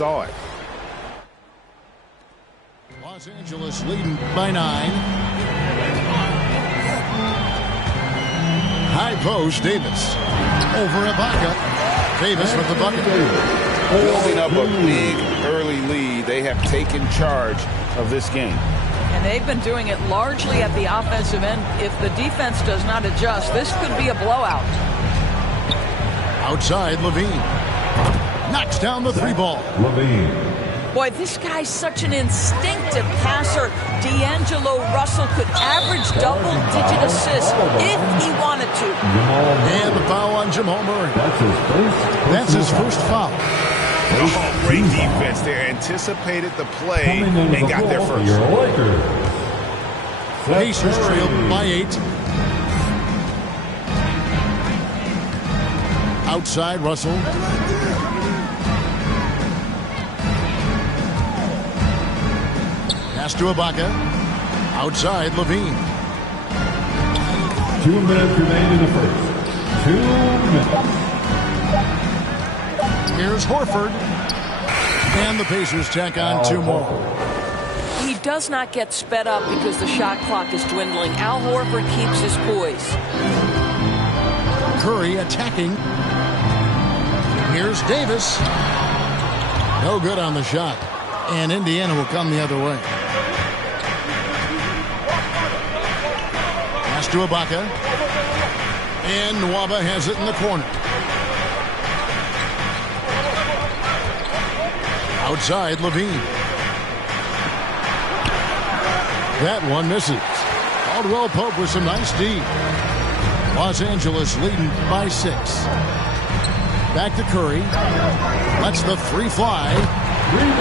saw it. Los Angeles leading by 9. High post, Davis. Over Ibaka. Davis with the bucket. Building up a big early lead, they have taken charge of this game. And they've been doing it largely at the offensive end. If the defense does not adjust, this could be a blowout. Outside, Levine. Knocks down the 3-ball. Levine. Boy, this guy's such an instinctive passer. D'Angelo Russell could average double-digit assists if he wanted to. And the foul on Jamal Murray. That's his first foul. Oh, great defense there. Anticipated the play and got there first. Pacers trailed by 8. Outside, Russell. Pass to Ibaka. Outside, Levine. 2 minutes remain in the first. 2 minutes. Here's Horford. And the Pacers tack on 2 more. He does not get sped up because the shot clock is dwindling. Al Horford keeps his poise. Curry attacking. Here's Davis. No good on the shot. And Indiana will come the other way. Pass to Ibaka. And Nwaba has it in the corner. Outside, Levine. That one misses. Caldwell Pope with some nice D. Los Angeles leading by 6. Back to Curry. Lets the 3 fly.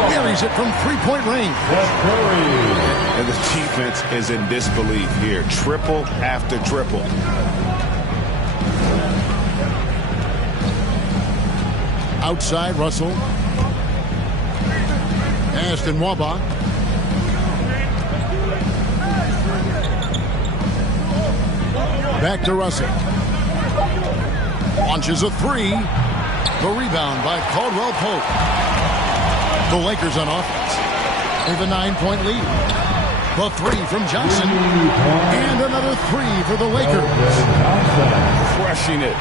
Carries it from 3-point range. And the defense is in disbelief here. Triple after triple. Outside, Russell. Aston Nwaba. Back to Russell. Launches a 3. The rebound by Caldwell Pope. The Lakers on offense. They have a 9-point lead. The 3 from Johnson. And another 3 for the Lakers. Crushing it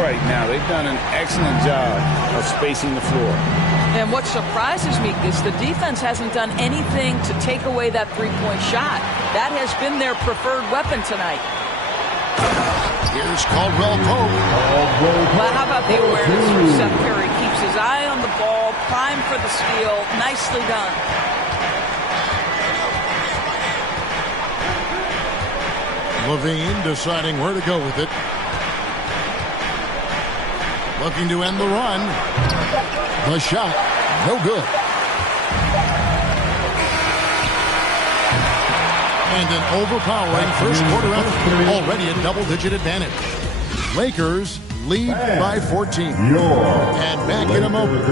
right now. They've done an excellent job of spacing the floor. And what surprises me is the defense hasn't done anything to take away that 3-point shot. That has been their preferred weapon tonight. Here's Caldwell Pope. But how about the awareness from Seth Curry? Keeps his eye on the ball, primed for the steal. Nicely done. Levine deciding where to go with it. Looking to end the run. The shot, no good. And an overpowering first quarter effort. Already a double-digit advantage. Lakers lead by 14. And back in a moment.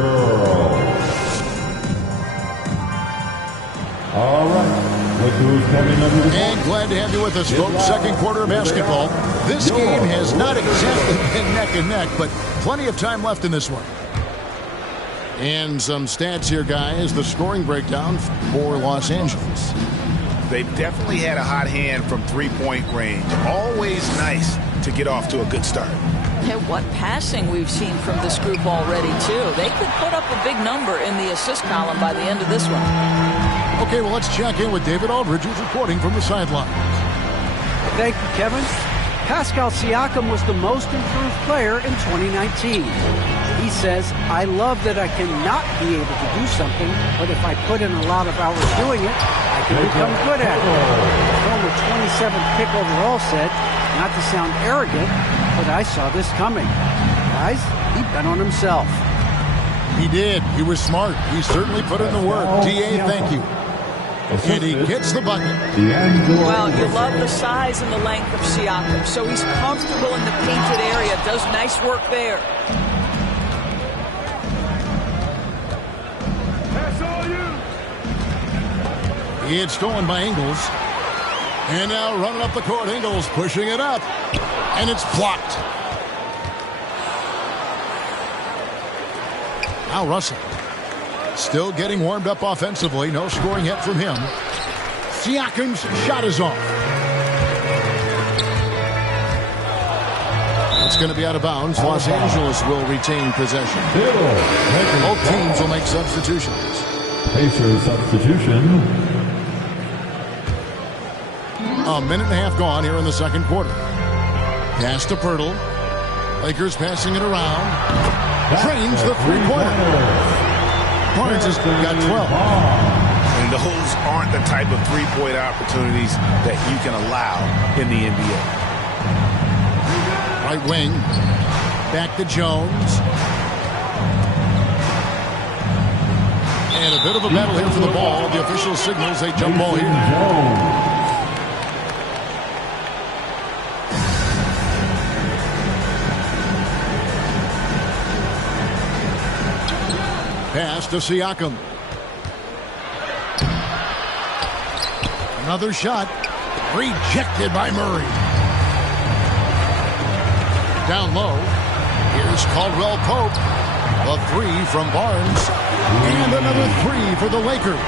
All right. Look who's coming under the And glad to have you with us, folks. Second quarter of basketball. This game has not exactly been neck and neck, but plenty of time left in this one. And some stats here, guys. The scoring breakdown for Los Angeles. They've definitely had a hot hand from 3-point range. Always nice to get off to a good start. And what passing we've seen from this group already, too. They could put up a big number in the assist column by the end of this one. Okay, well, let's check in with David Aldridge, who's reporting from the sideline. Thank you, Kevin. Pascal Siakam was the most improved player in 2019. He says, I love that I cannot be able to do something, but if I put in a lot of hours doing it, I can become good at it. The former 27th pick overall said, not to sound arrogant, but I saw this coming. Guys, he bet on himself. He did. He was smart. He certainly put in the work. D.A., thank you. And he gets the bucket. Well, you love the size and the length of Siakam, so he's comfortable in the painted area, does nice work there. That's all you. It's stolen by Ingles. And now running up the court, Ingles pushing it up. And it's blocked. Now Russell. Still getting warmed up offensively. No scoring yet from him. Siakam's shot is off. It's going to be out of bounds. Los Angeles will retain possession. Both teams will make substitutions. Pacers substitution. A minute and a half gone here in the second quarter. Pass to Pirtle. Lakers passing it around. Drains the three-pointer. Barnes has got 12. And those aren't the type of three-point opportunities that you can allow in the NBA. Right wing. Back to Jones. And a bit of a battle here for the ball. The official signals a jump ball here. Pass to Siakam. Another shot. Rejected by Murray. Down low. Here's Caldwell Pope. A three from Barnes. And another three for the Lakers.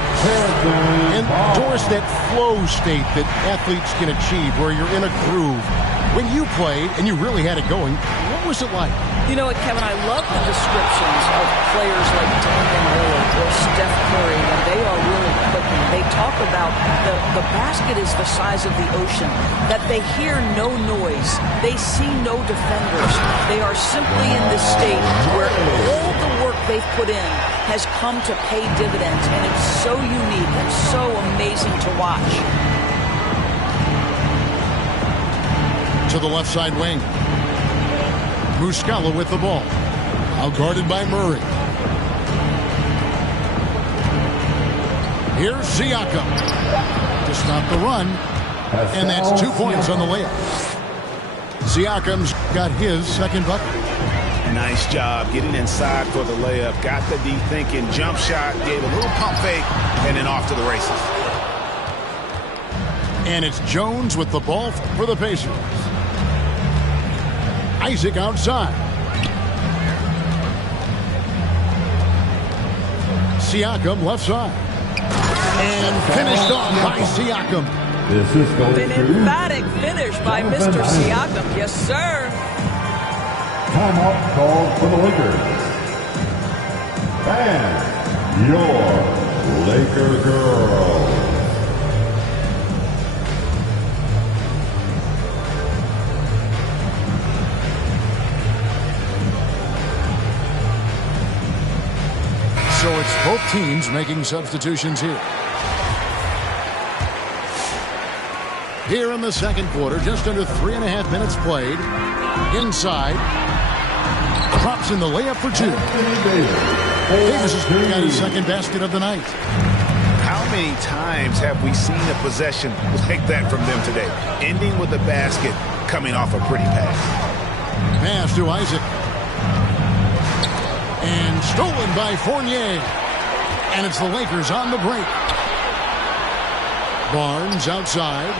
Endorse that flow state that athletes can achieve where you're in a groove. When you played and you really had it going, what was it like? You know what, Kevin, I love the descriptions of players like Damian Lillard or Steph Curry when they are really clicking. They talk about the basket is the size of the ocean, that they hear no noise, they see no defenders. They are simply in this state where all the work they've put in has come to pay dividends, and it's so unique and so amazing to watch. To the left side wing. Muscala with the ball. Out guarded by Murray. Here's Siakam to stop the run. And that's 2 points on the layup. Siakam's got his second bucket. Nice job getting inside for the layup. Got the deep thinking jump shot. Gave a little pump fake. And then off to the races. And it's Jones with the ball for the Pacers. Isaac outside. Siakam left side. And finished off by Siakam. This is going An emphatic finish by Mr. Siakam. Yes, sir. Timeout called for the Lakers. And your Laker girls. So it's both teams making substitutions here. Here in the second quarter, just under 3.5 minutes played. Inside. Drops in the layup for two. Davis has got his second basket of the night. How many times have we seen a possession like that from them today? Ending with a basket, coming off a pretty pass. Pass to Isaac. And stolen by Fournier. And it's the Lakers on the break. Barnes outside.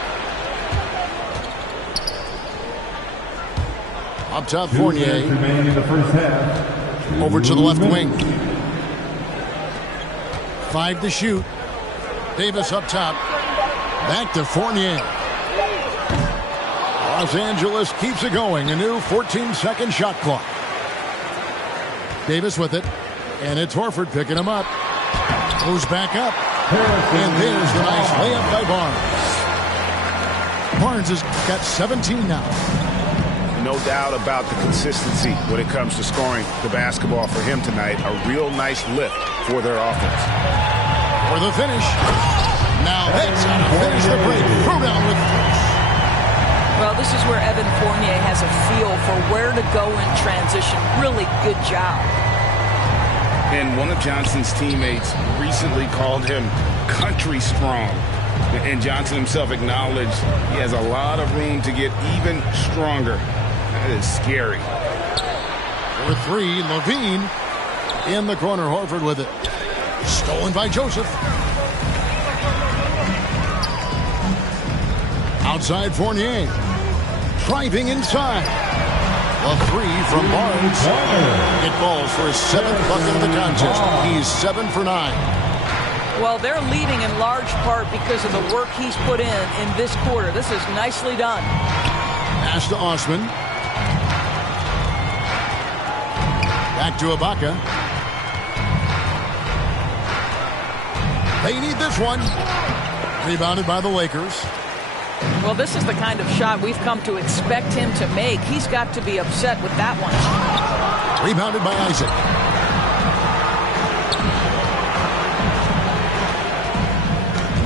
Up top, Fournier. Remaining in the first half. Over to the left wing. 5 to shoot. Davis up top. Back to Fournier. Los Angeles keeps it going. A new 14-second shot clock. Davis with it. And it's Horford picking him up. Goes back up. And there's the nice layup by Barnes. Barnes has got 17 now. No doubt about the consistency when it comes to scoring the basketball for him tonight. A real nice lift for their offense. For the finish. Now that's how to finish the break. Throw down with force. Well, this is where Evan Fournier has a feel for where to go in transition. Really good job. And one of Johnson's teammates recently called him country strong. And Johnson himself acknowledged he has a lot of room to get even stronger. That is scary. For three, Levine in the corner. Horford with it. Stolen by Joseph. Outside Fournier. Driving inside. A three from Barnes. It falls for his 7th bucket of the contest. He's 7 for 9. Well, they're leading in large part because of the work he's put in this quarter. This is nicely done. Pass to Osman. Back to Ibaka. They need this one. Rebounded by the Lakers. Well, this is the kind of shot we've come to expect him to make. He's got to be upset with that one. Rebounded by Isaac.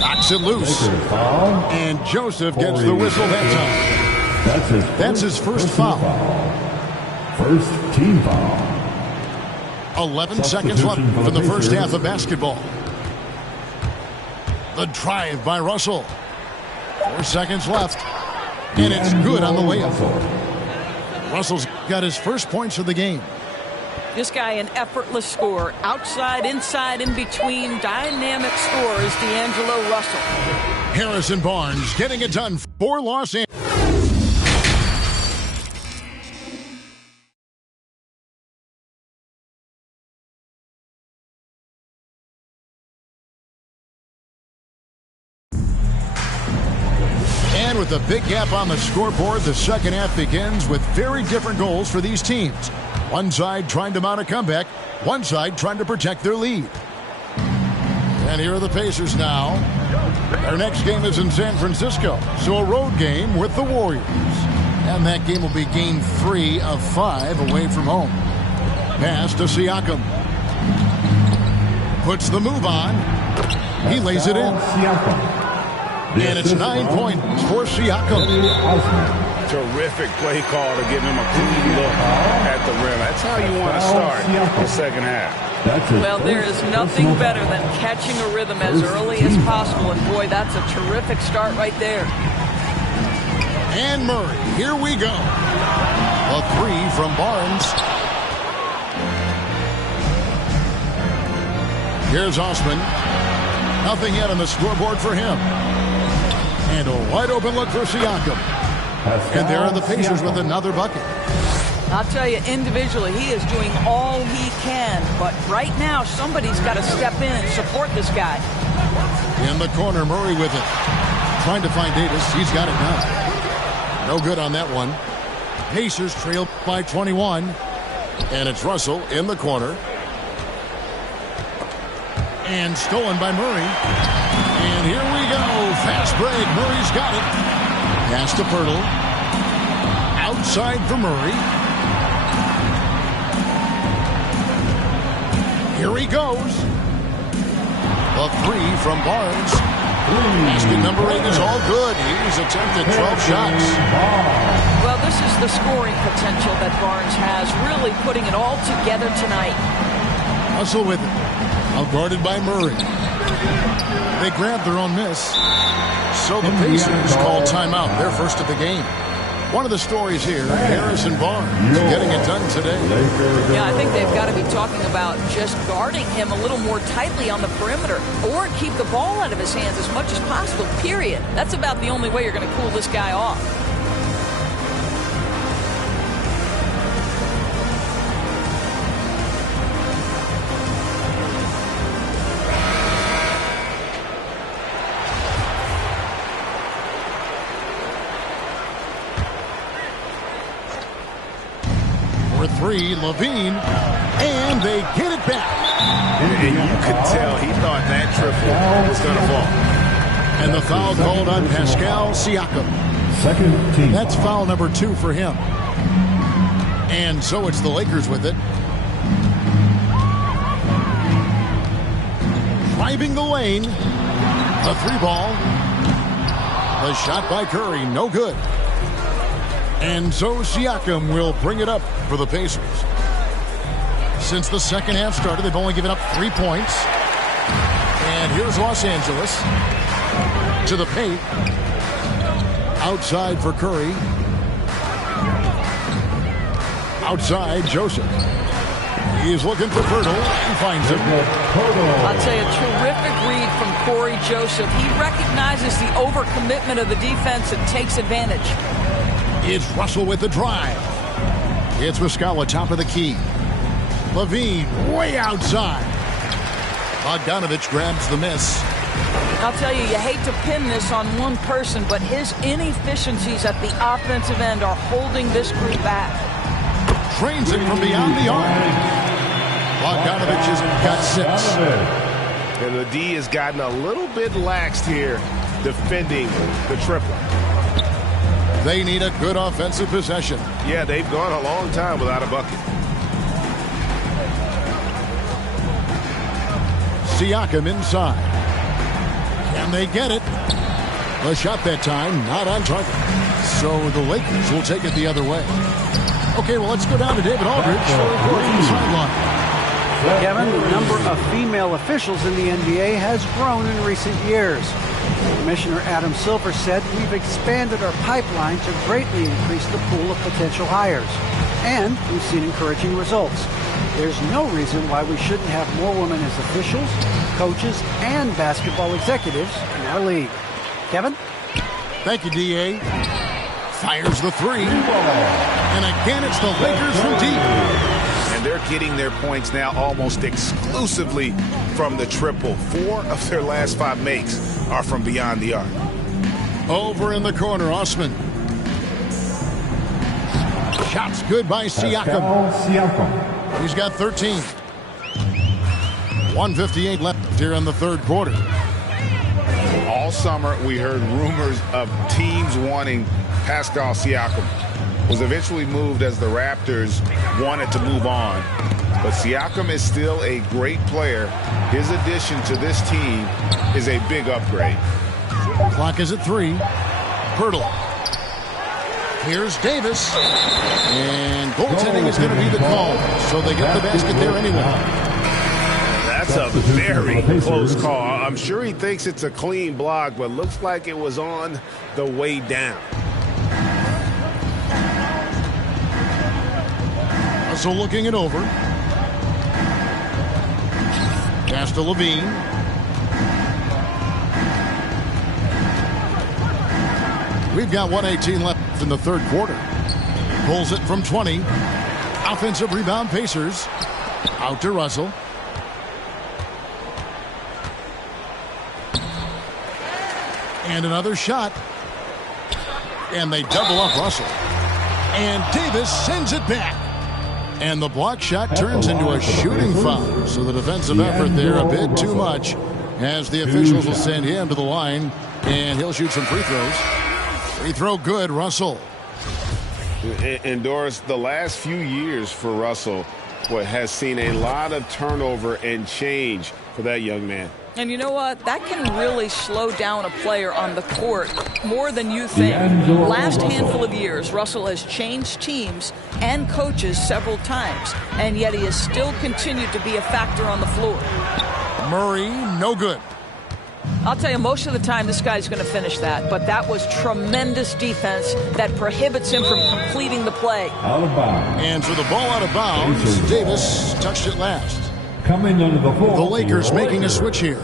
Knocks it loose. And Joseph gets the whistle that time. That's his first foul. First team foul. 11 seconds left for the first half of basketball. The drive by Russell. 4 seconds left. And it's good on the layup. Russell's got his first points of the game. This guy, an effortless scorer. Outside, inside, in between. Dynamic scorer is D'Angelo Russell. Harrison Barnes getting it done for Los Angeles. And with a big gap on the scoreboard, the second half begins with very different goals for these teams. One side trying to mount a comeback, one side trying to protect their lead. And here are the Pacers now. Their next game is in San Francisco, so a road game with the Warriors. And that game will be game 3 of 5 away from home. Pass to Siakam. Puts the move on. He lays it in. And it's 9 points for Siakam. Terrific play call to give him a clean look at the rim. That's how you want to start the second half. Well, there is nothing better than catching a rhythm as early as possible. And, boy, that's a terrific start right there. And Murray, here we go. A 3 from Barnes. Here's Osman. Nothing yet on the scoreboard for him. And a wide open look for Siakam. And there are the Pacers with another bucket. I'll tell you, individually, he is doing all he can. But right now, somebody's got to step in and support this guy. In the corner, Murray with it. Trying to find Davis. He's got it now. No good on that one. Pacers trail by 21. And it's Russell in the corner. And stolen by Murray. And here we go. Fast break. Murray's got it. Pass to Pirtle. Outside for Murray. Here he goes. A 3 from Barnes. Basket number 8 is all good. He's attempted 12 shots. Well, this is the scoring potential that Barnes has, really putting it all together tonight. Russell with it. Outguarded by Murray. They grab their own miss. So the Pacers call timeout, their first of the game. One of the stories here, Harrison Barnes getting it done today. Yeah, I think they've got to be talking about just guarding him a little more tightly on the perimeter or keep the ball out of his hands as much as possible, period. That's about the only way you're going to cool this guy off. Levine, and they get it back. And you could tell he thought that triple was going to fall. And the foul called on Pascal Siakam. Second team. That's foul number 2 for him. And so it's the Lakers with it. Driving the lane. A 3-ball. The shot by Curry, no good. And so Siakam will bring it up for the Pacers. Since the second half started, they've only given up 3 points. And here's Los Angeles to the paint. Outside for Curry. Outside, Joseph. He's looking for Pirtle and finds him. I'll tell you, a terrific read from Corey Joseph. He recognizes the overcommitment of the defense and takes advantage. It's Russell with the drive. It's Muscala, top of the key. Levine way outside. Bogdanovich grabs the miss. I'll tell you, you hate to pin this on one person, but his inefficiencies at the offensive end are holding this group back. Drains it from beyond the arc. Bogdanovich has got 6. And the D has gotten a little bit laxed here defending the triple. They need a good offensive possession. Yeah, they've gone a long time without a bucket. Siakam inside. Can they get it? The shot that time, not on target. So the Lakers will take it the other way. Okay, well, let's go down to David Aldridge for a report from the sideline. Kevin, the number of female officials in the NBA has grown in recent years. Commissioner Adam Silver said, "We've expanded our pipeline to greatly increase the pool of potential hires. And we've seen encouraging results. There's no reason why we shouldn't have more women as officials, coaches, and basketball executives in our league." Kevin? Thank you, D.A. Fires the 3. And again, it's the Lakers from deep. And they're getting their points now almost exclusively from the triple. 4 of their last 5 makes are from beyond the arc. Over in the corner, Osman. Shots good by Siakam. He's got 13. 1:58 left here in the third quarter. All summer, we heard rumors of teams wanting Pascal Siakam. Was eventually moved as the Raptors wanted to move on. But Siakam is still a great player. His addition to this team is a big upgrade. Clock is at 3. Pirtle. Here's Davis. And goaltending is going to be the call. So they get the basket there anyway. That's a very close call. I'm sure he thinks it's a clean block, but looks like it was on the way down. So looking it over. Pass to Levine. We've got 1:18 left in the third quarter. Pulls it from 20. Offensive rebound, Pacers. Out to Russell. And another shot. And they double up Russell. And Davis sends it back. And the block shot turns into a shooting foul. So the defensive effort there a bit too much as the officials will send him to the line. And he'll shoot some free throws. Free throw good, Russell. And Doris, the last few years for Russell has seen a lot of turnover and change for that young man. And you know what? That can really slow down a player on the court more than you think. Last handful of years, Russell has changed teams and coaches several times, and yet he has still continued to be a factor on the floor. Murray, no good. I'll tell you, most of the time this guy's going to finish that, but that was tremendous defense that prohibits him from completing the play. Out of bounds. And for the ball out of bounds, Davis touched it last. Coming under the ball. The Lakers making a switch here.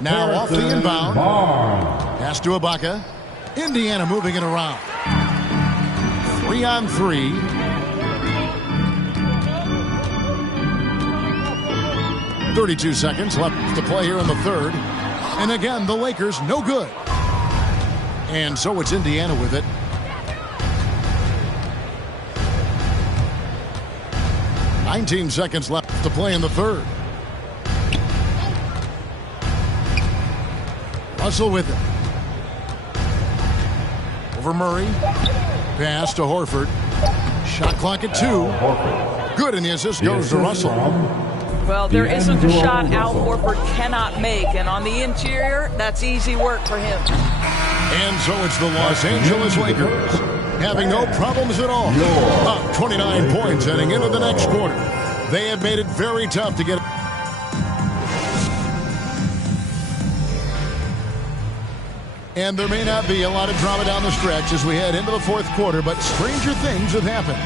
Now off the inbound. Pass to Ibaka. Indiana moving it around. 3-on-3. .32 seconds left to play here in the third. And again, the Lakers no good. And so it's Indiana with it. .19 seconds left to play in the third. Russell with it. Over Murray. Pass to Horford. Shot clock at 2. Good, and the assist goes to Russell. Well, there isn't a shot Al Horford cannot make, and on the interior, that's easy work for him. And so it's the Los Angeles Lakers having no problems at all. Up 29 points heading into the next quarter. They have made it very tough to get it. And there may not be a lot of drama down the stretch as we head into the fourth quarter, but stranger things have happened.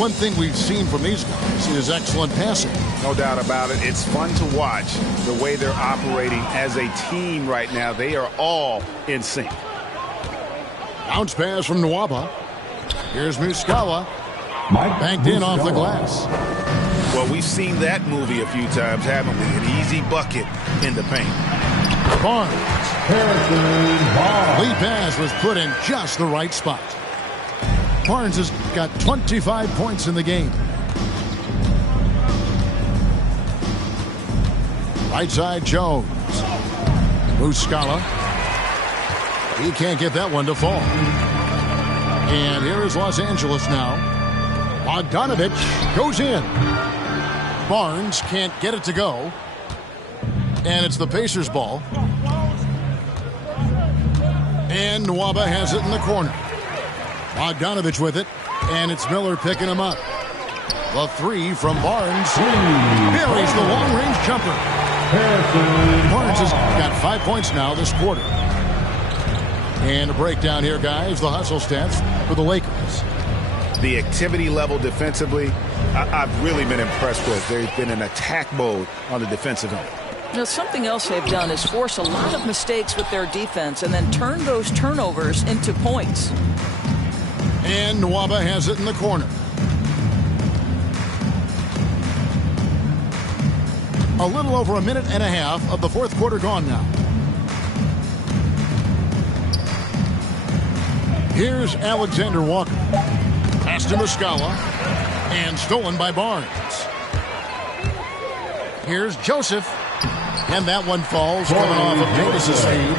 one thing we've seen from these guys is excellent passing. No doubt about it. It's fun to watch the way they're operating as a team right now. They are all in sync. Bounce pass from Nwaba. Here's Muscala. Banked in off the glass. Well, we've seen that movie a few times, haven't we? An easy bucket in the paint. Barnes. Lead pass was put in just the right spot. Barnes has got 25 points in the game. Right side, Jones. Muscala. He can't get that one to fall. And here is Los Angeles now. Bogdanovich goes in. Barnes can't get it to go. And it's the Pacers' ball. And Nwaba has it in the corner. Bogdanovich with it. And it's Miller picking him up. The three from Barnes. Buries the long-range jumper. Barnes has got 5 points now this quarter. And a breakdown here, guys. The hustle stats for the Lakers. The activity level defensively, I've really been impressed with. They've been in attack mode on the defensive end. Now, something else they've done is force a lot of mistakes with their defense and then turn those turnovers into points. And Nwaba has it in the corner. A little over a minute and a half of the fourth quarter gone now. Here's Alexander Walker. Pass to Muscala. And stolen by Barnes. Here's Joseph. And that one falls coming off of Davis's feed.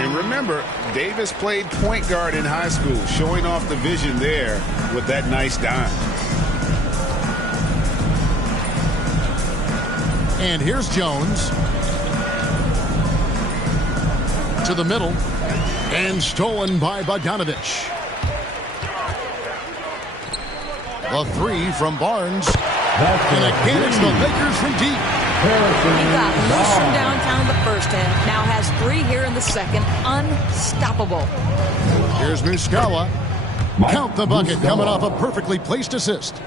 And remember, Davis played point guard in high school, showing off the vision there with that nice dime. And here's Jones. To the middle. And stolen by Bogdanovich. The three from Barnes. And again, it's the Lakers from deep. He got loose from downtown in the first half. Now has three here in the second. Unstoppable. Here's Muscala. Count the bucket coming off a perfectly placed assist.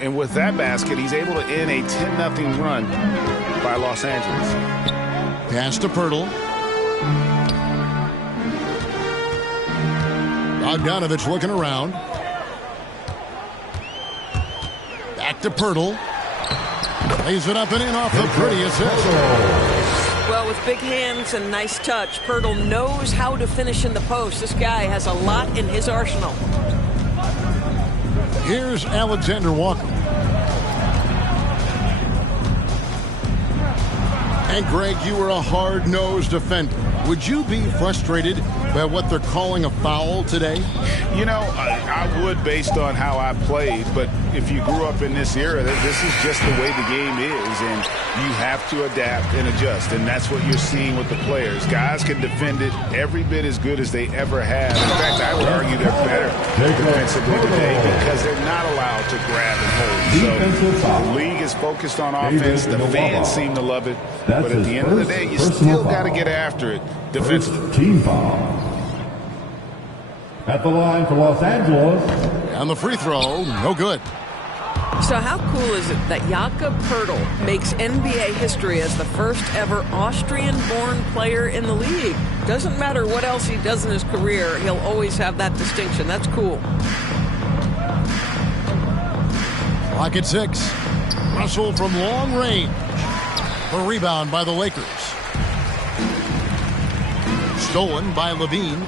And with that basket, he's able to end a 10-0 run by Los Angeles. Pass to Pirtle. Bogdanovich looking around. Back to Pirtle. Lays it up and in off the pretty assist. Well, with big hands and nice touch, Pirtle knows how to finish in the post. This guy has a lot in his arsenal. Here's Alexander Walker. And Greg, you were a hard-nosed defender. Would you be frustrated by what they're calling a foul today? You know, I would based on how I played, but if you grew up in this era, this is just the way the game is, and you have to adapt and adjust, and that's what you're seeing with the players. Guys can defend it every bit as good as they ever have. In fact, I would argue they're better defensively today because they're not allowed to grab and hold. So the league is focused on offense. The fans seem to love it, but at the end of the day, you still got to get after it defensively. Team foul. At the line for Los Angeles. And the free throw, no good. So how cool is it that Jakob Pirtle makes NBA history as the first ever Austrian-born player in the league? Doesn't matter what else he does in his career, he'll always have that distinction. That's cool. Clock at 6. Russell from long range. The rebound by the Lakers. Stolen by Levine.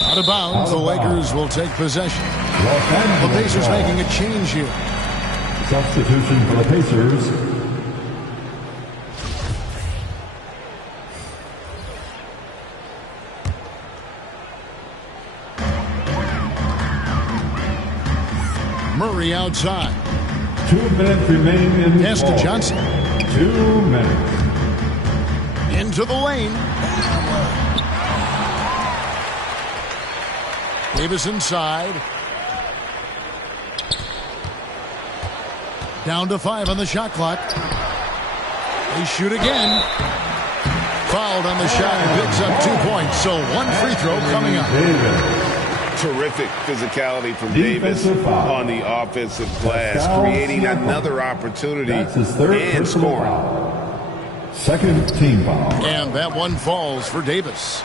Out of bounds, the Lakers will take possession. The Pacers making a change here. Substitution for the Pacers. Murray outside. 2 minutes remaining in the Pass to Johnson. 2 minutes. Into the lane. Davis inside. Down to 5 on the shot clock. They shoot again. Fouled on the shot and picks up 2 points. So one free throw coming up. Terrific physicality from Davis on the offensive glass, creating another opportunity and scoring. Second team foul. And that one falls for Davis.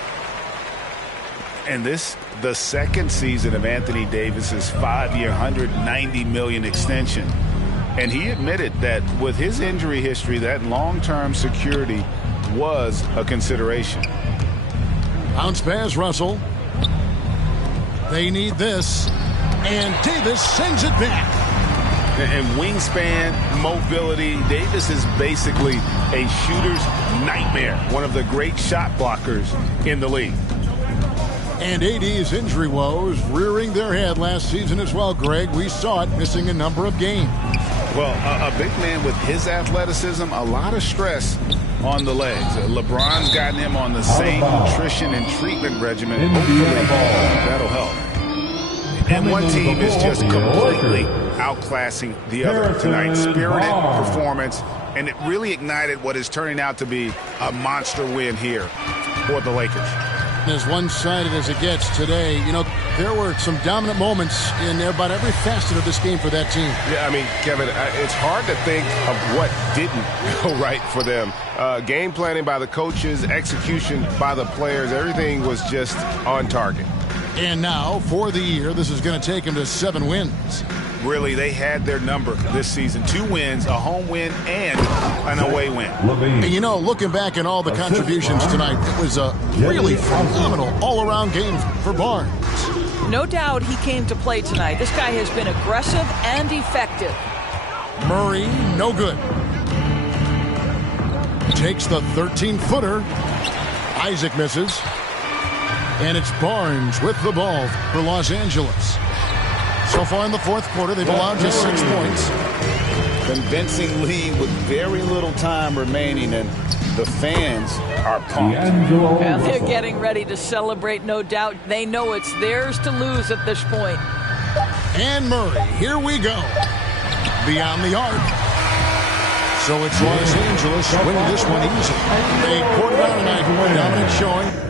And this, the second season of Anthony Davis's 5-year, $190 million extension. And he admitted that with his injury history, that long-term security was a consideration. Bounce pass, Russell. They need this. And Davis sends it back. And wingspan, mobility, Davis is basically a shooter's nightmare. One of the great shot blockers in the league. And AD's injury woes rearing their head last season as well, Greg. We saw it missing a number of games. Well, a big man with his athleticism, a lot of stress on the legs. LeBron's gotten him on the same nutrition and treatment regimen. Hopefully, that'll help. And one team is just completely outclassing the other tonight. Spirited performance, and it really ignited what is turning out to be a monster win here for the Lakers. As one-sided as it gets today, you know, there were some dominant moments in about every facet of this game for that team. Yeah, I mean, Kevin, it's hard to think of what didn't go right for them. Game planning by the coaches, execution by the players, everything was just on target. And now, for the year, this is going to take them to 7 wins. Really, they had their number this season. 2 wins, a home win, and an away win. And you know, looking back at all the contributions tonight, it was a really phenomenal all-around game for Barnes. No doubt he came to play tonight. This guy has been aggressive and effective. Murray, no good. Takes the 13-footer. Isaac misses. And it's Barnes with the ball for Los Angeles. So far in the fourth quarter, they've allowed just 6 points. Convincing lead with very little time remaining, and the fans are pumped. Well, they're getting ready to celebrate, no doubt. They know it's theirs to lose at this point. And Murray, here we go. Beyond the arc. So it's Los Angeles winning this one easily. A quarter down tonight, dominant showing.